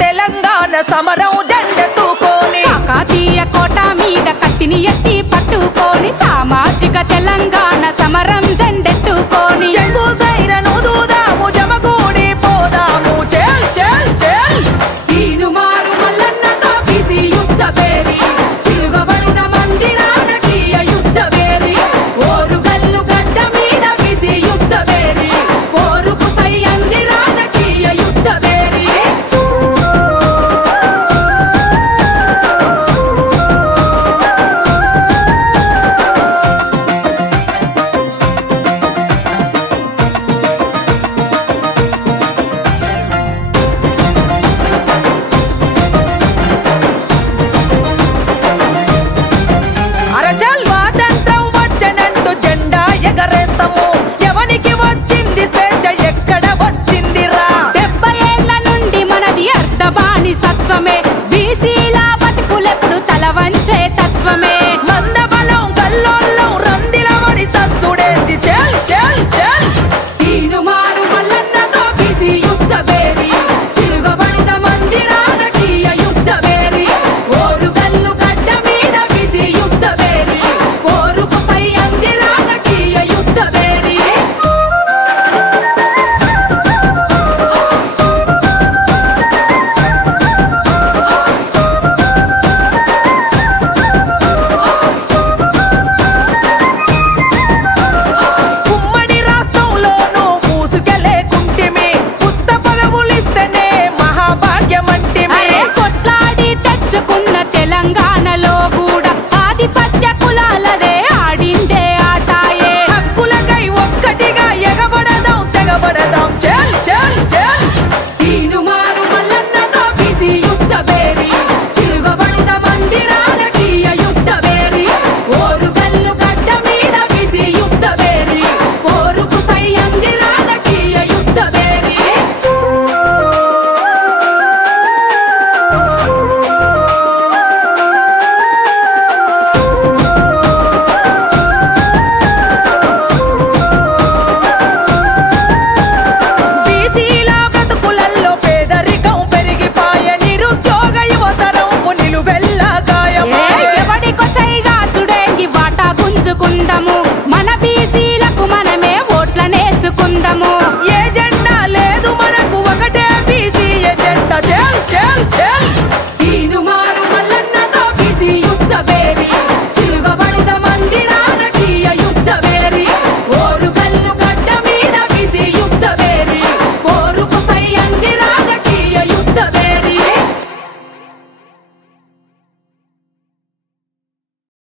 తెలంగాణ సమరం జెండెత్తుకొని కాకతీయ కోట మీద కత్తిని ఎత్తి పట్టుకొని సామాజిక తెలంగాణ సమరం జెండెత్తుకొని చెంబు సైరను దూదాము జమగూడి పోదాము చెల్ చెల్ చెల్ తీనుమారు మల్లన్నతో బీసీ యుద్ధ పేరి తిరుగబడుద మంది రాజకీయ యుద్ధ పేరి ఓరుగల్లు గడ్డ మీద బీసీ యుద్ధ పేరి పోరుకు సై అంది రాజకీయ యుద్ధ పేరి అరచల్ స్వాతంత్రం వచ్చనంటూ జెండా ఎగరేస్తాము ఎవనికి వచ్చింది స్వేచ్ఛ ఎక్కడ వచ్చిందిరా 70 ఏళ్ల నుండి మనది అర్ధబాని సత్వమే బీసీల బతుకులెప్పుడు తల వంచే తత్వమే మందబలం కల్లోళ్ళం రందిలవడి సచ్చుడేంది చెల్ చెల్ చెల్ తీనుమారు మల్లన్నతో బీసీ యుద్ధ పేరి తిరుగబడుద మంది రాజకీయ యుద్ధ పేరి ఓరుగల్లు గడ్డ మీద బీసీ యుద్ధ పేరి పోరుకు సై అంది రాజకీయ యుద్ధ పేరి ఉమ్మడి రాష్ట్రంలోనూ పూసుకెళ్ళకుంటిమి ఉత్త పదవులిస్తేనే మహాభాగ్యమంటిమి అరే కొట్లాడి తెచ్చుకున్న తెలంగాణలో కూడా ఆధిపత్య కులాలదే ఆడిందే ఆటాయే హక్కులకై ఒక్కటిగా ఎగబడదాం తెగబడదాం చెల్ చెల్ చెల్ తీనుమారు మల్లన్నతో బీసీ యుద్ధ పేరి తిరుగబడుద మంది రాజకీయ యుద్ధ పేరి ఓరుగల్లు గడ్డ మీద బీసీ యుద్ధ పేరి పోరుకు సై అంది రాజకీయ యుద్ధ పేరి బీసీల బ్రతుకులల్లో పేదరికం పెరిగిపాయ నిరుద్యోగ యువతరంకు నిలువెల్లా గాయమాయ ఎవడికో చైగాచుడేంగి వాటా గుంజుకుందాము మన బీసీలకు మనమే ఓట్లనేసుకుందాము ఏ జెండా లేదు మనకు ఒకటే బీసీ ఎజెండా చెల్ చెల్ చెల్ తీనుమారు మల్లన్నతో బీసీ యుద్ధ పేరి